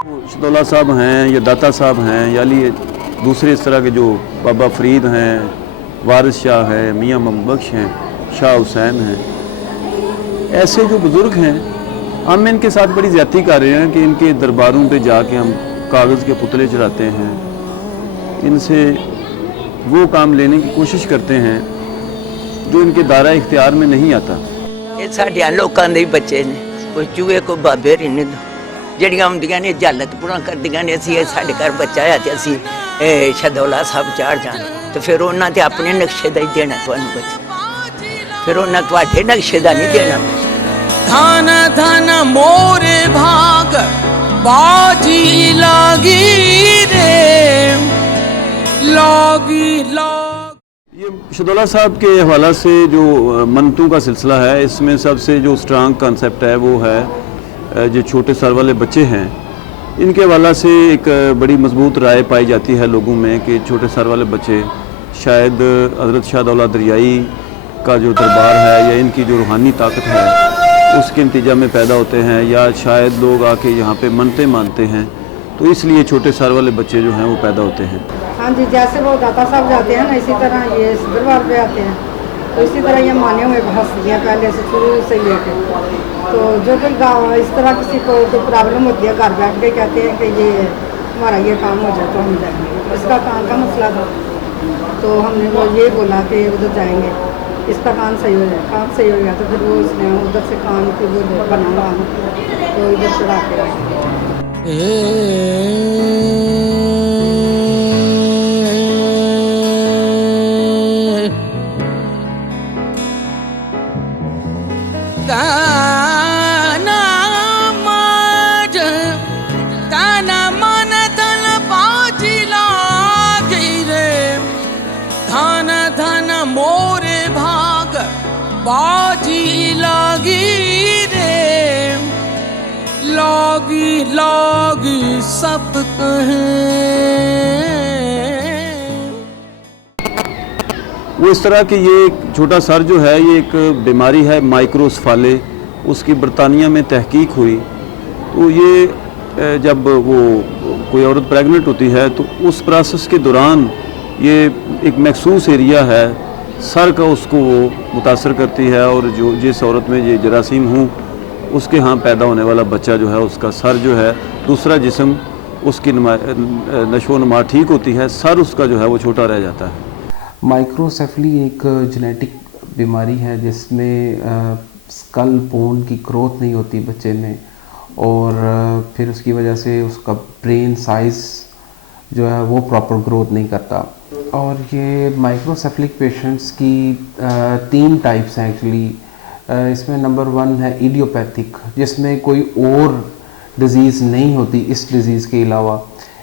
शहदौला साहब हैं या दाता साहब हैं या दूसरे इस तरह के जो बाबा फरीद हैं, वारिस शाह हैं, मियाँ मोहम्मद बख्श हैं, शाह हुसैन हैं, ऐसे जो बुज़ुर्ग हैं, हम इनके साथ बड़ी ज़्यादती कर रहे हैं कि इनके दरबारों पे जाके हम कागज़ के पुतले चढ़ाते हैं, इनसे वो काम लेने की कोशिश करते हैं जो इनके दायरा इख्तियार में नहीं आता। ये साढ़े लोगों के बच्चे ने कोई चूहे को बाबे रहने दो जड़ियाँ आउंदियां ने जलत पूरा करदियां ने असी साढ़े घर बच्चा है तो असी शहदौला साहब चढ़ जान तो फिर उन्होंने तो अपने नक्शे का ही देना तुहानू कुछ, फिर उन्हें तुहाडे नक्शे का नहीं देना। धन धन मोरे भाग बाजी लागी रे लागी लाग। ये शहदौला साहब के हवाला से जो मनतों का सिलसिला है, इसमें सबसे जो स्ट्रांग कॉन्सेप्ट है वो है जो छोटे सर वाले बच्चे हैं, इनके हवाला से एक बड़ी मजबूत राय पाई जाती है लोगों में कि छोटे सर वाले बच्चे शायद हज़रत शाह दौलत दरियाई का जो दरबार है या इनकी जो रूहानी ताकत है उसके नतीजा में पैदा होते हैं, या शायद लोग आके यहाँ पे मनते मानते हैं, तो इसलिए छोटे सर वाले बच्चे जो हैं वो पैदा होते हैं। हाँ जी, जैसे वो दाता साहब जाते हैं ना, इसी तरह ये इस दरबार पे आते हैं, तो इसी तरह ये माने हुए हस्तियाँ पहले से शुरू से लेकर, तो जो कोई गाँव इस तरह किसी को कोई प्रॉब्लम होती है घर बैठ के कहते हैं कि ये हमारा ये काम हो जाए तो हम जाएंगे। इसका काम का मसला था तो हमने वो ये बोला कि उधर जाएंगे, इसका काम सही हो जाए, काम सही हो गया तो फिर वो उसने उधर से काम की वो बना हुआ तो इधर चढ़ा के मोरे भाग बाजी लागी रे लागी लागी सब कहें। वो इस तरह कि ये एक छोटा सर जो है ये एक बीमारी है माइक्रोसेफाले, उसकी बरतानिया में तहकीक हुई, तो ये जब वो कोई औरत प्रेग्नेंट होती है तो उस प्रोसेस के दौरान ये एक मखसूस एरिया है सर का, उसको वो मुतासर करती है, और जो जिस औरत में ये जरासीम हूँ उसके यहाँ पैदा होने वाला बच्चा जो है उसका सर जो है, दूसरा जिस्म उसकी नशो नुमा ठीक होती है, सर उसका जो है वो छोटा रह जाता है। माइक्रोसेफली एक जेनेटिक बीमारी है जिसमें स्कल बोन की ग्रोथ नहीं होती बच्चे में, और फिर उसकी वजह से उसका ब्रेन साइज़ जो है वो प्रॉपर ग्रोथ नहीं करता। और ये माइक्रोसेफलिक पेशेंट्स की 3 टाइप्स हैं एक्चुअली। इसमें नंबर 1 है इडियोपैथिक, जिसमें कोई और डिज़ीज़ नहीं होती इस डिज़ीज़ के अलावा,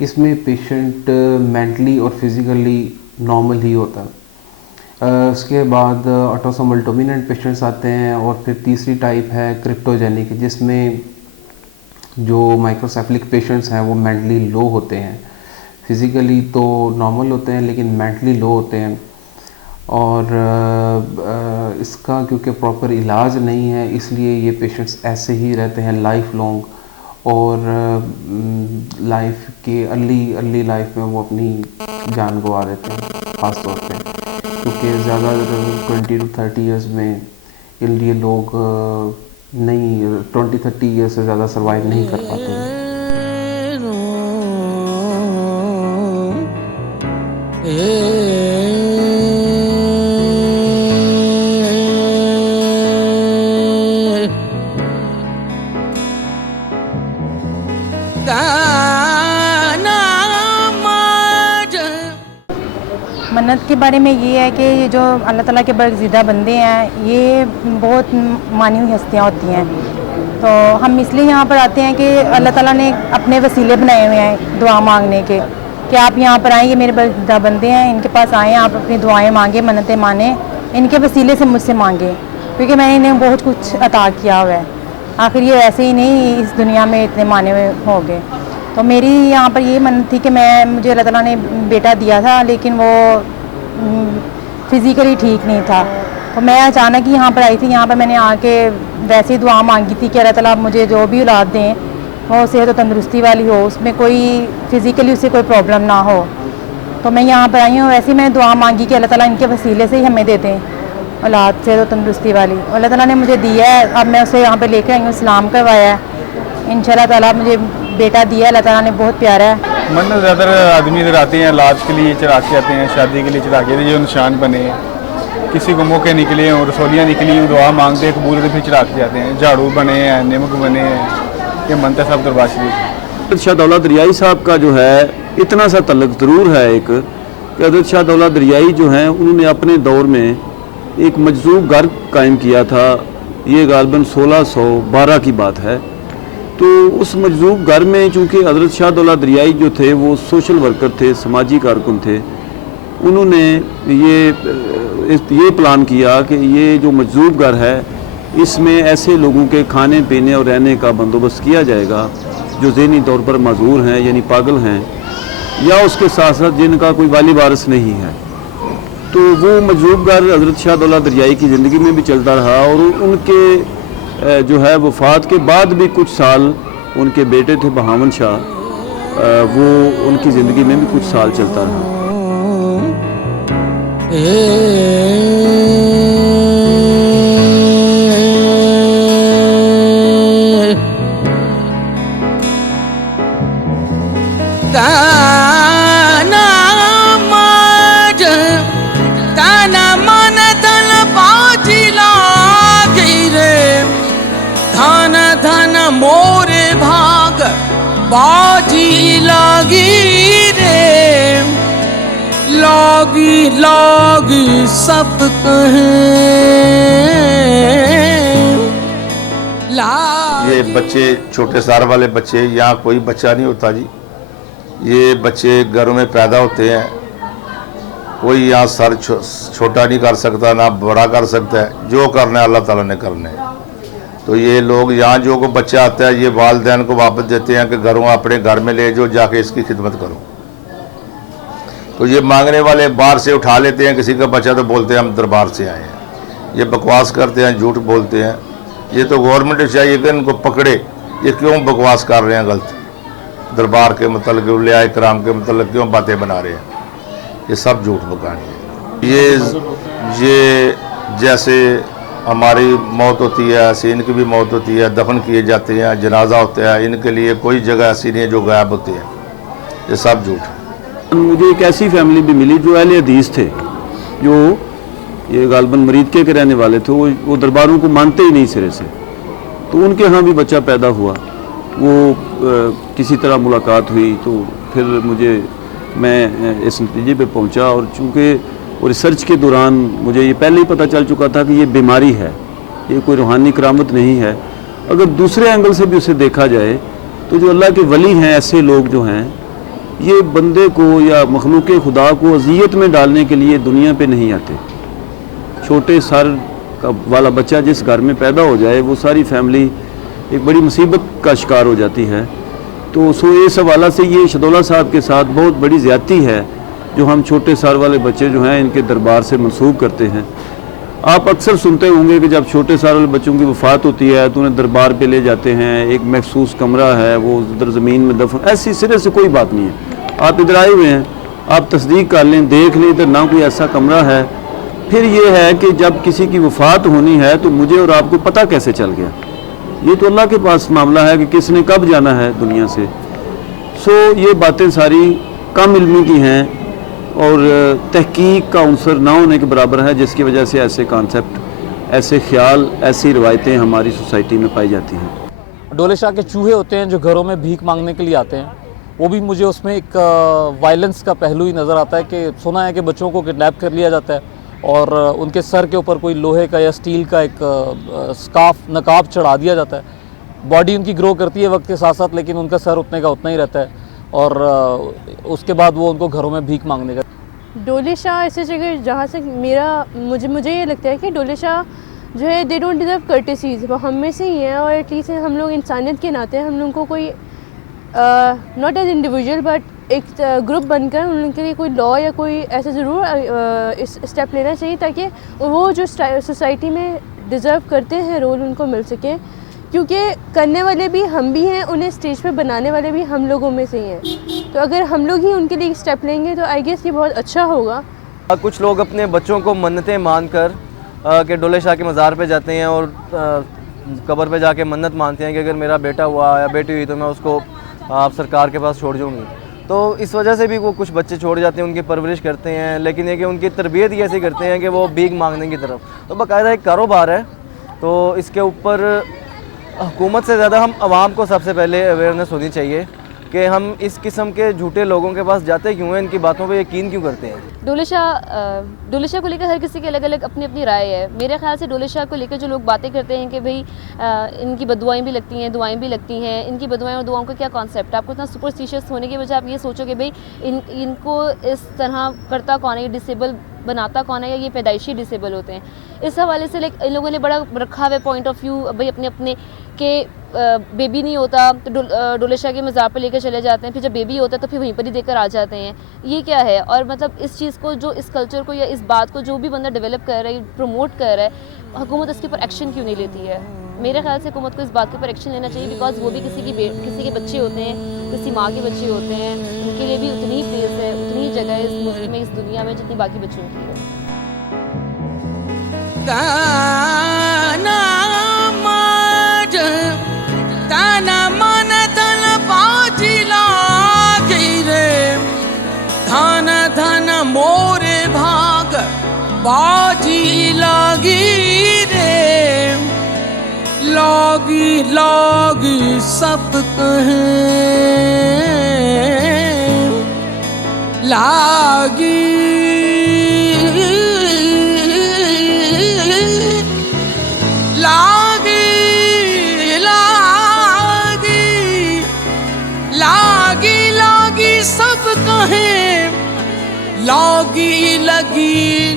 इसमें पेशेंट मेंटली और फिज़िकली नॉर्मल ही होता है। उसके बाद ऑटोसोमल डोमिनेंट पेशेंट्स आते हैं, और फिर तीसरी टाइप है क्रिप्टोजेनिक, जिसमें जो माइक्रोसेफलिक पेशेंट्स हैं वो मेंटली लो होते हैं, फिज़िकली तो नॉर्मल होते हैं लेकिन मेंटली लो होते हैं। और इसका क्योंकि प्रॉपर इलाज नहीं है इसलिए ये पेशेंट्स ऐसे ही रहते हैं लाइफ लॉन्ग, और लाइफ के अर्ली लाइफ में वो अपनी जान गंवा देते हैं ख़ास तौर पे, क्योंकि ज़्यादा 20 to 30 ईयर्स में ये लोग नहीं 20-30 ईयर्स से ज़्यादा सर्वाइव नहीं कर पाते हैं। मन्नत के बारे में ये है कि ये जो अल्लाह ताला के बरगज़िदा बंदे हैं ये बहुत मानी हुई हस्तियाँ होती हैं, तो हम इसलिए यहाँ पर आते हैं कि अल्लाह ताला ने अपने वसीले बनाए हुए हैं दुआ मांगने के, कि आप यहाँ पर आएँ, ये मेरे बरगज़िदा बंदे हैं, इनके पास आएँ, आप अपनी दुआएं मांगें, मन्नतें माने, इनके वसीले से मुझसे मांगें, क्योंकि मैंने इन्हें बहुत कुछ अता किया हुआ है। आखिर ये ऐसे ही नहीं इस दुनिया में इतने माने हुए हो गए। तो मेरी यहाँ पर ये मन्नत थी कि मुझे अल्लाह ताला ने बेटा दिया था, लेकिन वो फिज़िकली ठीक नहीं था, तो मैं अचानक ही यहाँ पर आई थी। यहाँ पर मैंने आके वैसे ही दुआ मांगी थी कि अल्लाह ताला मुझे जो भी औलाद दें वो सेहत और तंदुरुस्ती वाली हो, उसमें कोई फिज़िकली उसे कोई प्रॉब्लम ना हो। तो मैं यहाँ पर आई हूँ, वैसे ही मैंने दुआ मांगी कि अल्लाह ताला इनके वसीले से ही हमें देते हैं औलाद सेहत और तंदुरुस्ती वाली। अल्लाह ताला ने मुझे दिया है, अब मैं उसे यहाँ पर लेकर आई हूँ, इस्लाम करवाया है। इंशाल्लाह ताला मुझे बेटा दिया, अल्लाह ताला ने बहुत प्यारा है। मन्नत ज़्यादातर आदमी इधर आते हैं, इलाज के लिए चढ़ा के आते हैं, शादी के लिए चढ़ा के जो निशान बने हैं, किसी को मौके निकले और रसोलियाँ निकली, दुआ मांगते हैं, कबूल होते, फिर चढ़ा के जाते हैं। झाड़ू बने हैं, नमक बने हैं, ये मनता सब दरबार शरीफ। शाह दौला दरियाई साहब का जो है इतना सा तल्लक ज़रूर है एक कि हज़रत शाह दौला दरियाई जो हैं उन्होंने अपने दौर में एक मजजूब घर कायम किया था। ये गालबन 1612 की बात है। तो उस मजजूब घर में चूँकि हज़रत शाह दौला दरियाई जो थे वो सोशल वर्कर थे, समाजी कारकुन थे, उन्होंने ये प्लान किया कि ये जो मजजूब घर है इसमें ऐसे लोगों के खाने पीने और रहने का बंदोबस्त किया जाएगा जो ज़हनी तौर पर माजूर हैं यानी पागल हैं, या उसके साथ साथ जिनका कोई वाली वारिस नहीं है। तो वो मजजूब घर हज़रत शाह दौला दरियाई की ज़िंदगी में भी चलता रहा और उनके जो है वफ़ात के बाद भी कुछ साल उनके बेटे थे बहावन शाह, वो उनकी ज़िंदगी में भी कुछ साल चलता रहा। मोरे भाग बाजी लागी रे, लागी लागी सब कहें ये बच्चे छोटे सार वाले बच्चे, यहाँ कोई बच्चा नहीं होता जी। ये बच्चे घरों में पैदा होते हैं, कोई यहाँ सर छोटा नहीं कर सकता ना बड़ा कर सकता है, जो करना है अल्लाह ताला ने करना है। तो ये लोग यहाँ जो को बच्चा आता है ये वालिदैन को वापस देते हैं कि घरों अपने घर में ले जाओ, जाके इसकी खिदमत करो। तो ये मांगने वाले बाहर से उठा लेते हैं किसी का बच्चा, तो बोलते हैं हम दरबार से आए हैं। ये बकवास करते हैं, झूठ बोलते हैं। ये तो गवर्नमेंट को चाहिए कि इनको पकड़े, ये क्यों बकवास कर रहे हैं गलत, दरबार के मतलब उलिया इकराम के मतलब क्यों बातें बना रहे हैं, ये सब झूठ बकानी है। ये जैसे हमारी मौत होती है ऐसे इनकी भी मौत होती है, दफन किए जाते हैं, जनाजा होता है, इनके लिए कोई जगह ऐसी नहीं है जो गायब होती है, ये सब झूठ है। मुझे एक ऐसी फैमिली भी मिली जो अहले हदीस थे, जो ये गालबन मरीद के रहने वाले थे, वो दरबारों को मानते ही नहीं सिरे से। तो उनके यहाँ भी बच्चा पैदा हुआ, वो किसी तरह मुलाकात हुई, तो फिर मैं इस नतीजे पे पहुँचा। और चूँकि और रिसर्च के दौरान मुझे ये पहले ही पता चल चुका था कि ये बीमारी है, ये कोई रूहानी करामत नहीं है। अगर दूसरे एंगल से भी उसे देखा जाए तो जो अल्लाह के वली हैं, ऐसे लोग जो हैं, ये बंदे को या मखलूक खुदा को अजियत में डालने के लिए दुनिया पे नहीं आते। छोटे सर का वाला बच्चा जिस घर में पैदा हो जाए वो सारी फैमिली एक बड़ी मुसीबत का शिकार हो जाती है। तो सो इस हवाला से ये शहदौला साहब के साथ बहुत बड़ी ज़्यादती है जो हम छोटे सार वाले बच्चे जो हैं इनके दरबार से मंसूब करते हैं। आप अक्सर सुनते होंगे कि जब छोटे सार वाले बच्चों की वफ़ात होती है तो उन्हें दरबार पे ले जाते हैं, एक मखसूस कमरा है, वो उधर ज़मीन में दफन। ऐसी सिरे से कोई बात नहीं है। आप इधर आए हुए हैं, आप तस्दीक कर लें, देख लें, इधर ना कोई ऐसा कमरा है। फिर ये है कि जब किसी की वफ़ात होनी है तो मुझे और आपको पता कैसे चल गया? ये तो अल्लाह के पास मामला है कि किसने कब जाना है दुनिया से। सो ये बातें सारी कम इल्मी की हैं और तहकीक का अंसर ना होने के बराबर है, जिसकी वजह से ऐसे कॉन्सेप्ट, ऐसे ख्याल, ऐसी रवायतें हमारी सोसाइटी में पाई जाती हैं। डोले शाह के चूहे होते हैं जो घरों में भीख मांगने के लिए आते हैं, वो भी मुझे उसमें एक वायलेंस का पहलू ही नज़र आता है कि सुना है कि बच्चों को किडनैप कर लिया जाता है और उनके सर के ऊपर कोई लोहे का या स्टील का एक स्काफ नकाब चढ़ा दिया जाता है। बॉडी उनकी ग्रो करती है वक्त के साथ साथ, लेकिन उनका सर उतने का उतना ही रहता है और उसके बाद वो उनको घरों में भीख मांगने का। डोले शाह ऐसी जगह जहाँ से मुझे ये लगता है कि डोले शाह जो है दे डोंट डिज़र्व कर्टेसीज, वो हम में से ही हैं और एटलीस्ट हम लोग इंसानियत के नाते हम लोगों को कोई नॉट एज इंडिविजुअल बट एक ग्रुप बनकर उन लोगों के लिए कोई लॉ या कोई ऐसा ज़रूर स्टेप लेना चाहिए ताकि वो जो सोसाइटी में डिज़र्व करते हैं रोल उनको मिल सके। क्योंकि करने वाले भी हम भी हैं, उन्हें स्टेज पे बनाने वाले भी हम लोगों में से ही हैं। तो अगर हम लोग ही उनके लिए स्टेप लेंगे तो आई गेस ये बहुत अच्छा होगा। कुछ लोग अपने बच्चों को मन्नतें मान कर के डोले शाह के मज़ार पे जाते हैं और कब्र पे जाके मन्नत मानते हैं कि अगर मेरा बेटा हुआ या बेटी हुई तो मैं उसको आप सरकार के पास छोड़ जाऊँगी। तो इस वजह से भी वो कुछ बच्चे छोड़ जाते हैं, उनकी परवरिश करते हैं, लेकिन ये कि उनकी तरबियत ही ऐसी करते हैं कि वो भीख मांगने की तरफ। तो बाकायदा एक कारोबार है, तो इसके ऊपर हुकूमत से ज़्यादा हम आवाम को सबसे पहले अवेयरनेस होनी चाहिए कि हम इस किस्म के झूठे लोगों के पास जाते क्यों हैं, इनकी बातों पे यकीन क्यों करते हैं। डोले शाह को लेकर हर किसी की अलग अलग अपनी अपनी राय है। मेरे ख्याल से डोले शाह को लेकर जो लोग बातें करते हैं कि भाई इनकी बदुआएं भी लगती हैं, दुआएं भी लगती हैं, इनकी बदुआएं और दुआओं का क्या कॉन्सेप्ट है। आपको इतना सुपरस्टिशियस होने की वजह आप ये सोचो कि भाई इनको इस तरह करता कौन है, ये डिसेबल बनाता कौन है, या ये पैदाइशी डिसेबल होते हैं। इस हवाले से इन लोगों ने बड़ा रखा हुआ पॉइंट ऑफ व्यू भाई अपने अपने के बेबी नहीं होता तो डोले शाह के मज़ार पर लेकर चले जाते हैं, फिर जब बेबी होता है तो फिर वहीं पर ही देकर आ जाते हैं। ये क्या है? और मतलब इस चीज़ को, जो इस कल्चर को या इस बात को जो भी बंदा डेवलप कर रहा है, प्रमोट कर रहा है, हुकूमत इसके ऊपर एक्शन क्यों नहीं लेती है? मेरे ख्याल से हुकूमत को इस बात के ऊपर एक्शन लेना चाहिए, बिकॉज वो भी किसी के बच्चे होते हैं, किसी माँ के बच्चे होते हैं। उनके लिए भी उतनी ही प्लेस है, उतनी ही जगह है इस मुल्क में, इस दुनिया में, जितनी बाकी बच्चों की है। ताना मन तन पाजिला गिरे, धन धन मोरे भाग बाजी लागी रे, लागी लागी सब कहें लागी सब कहें लागी लगी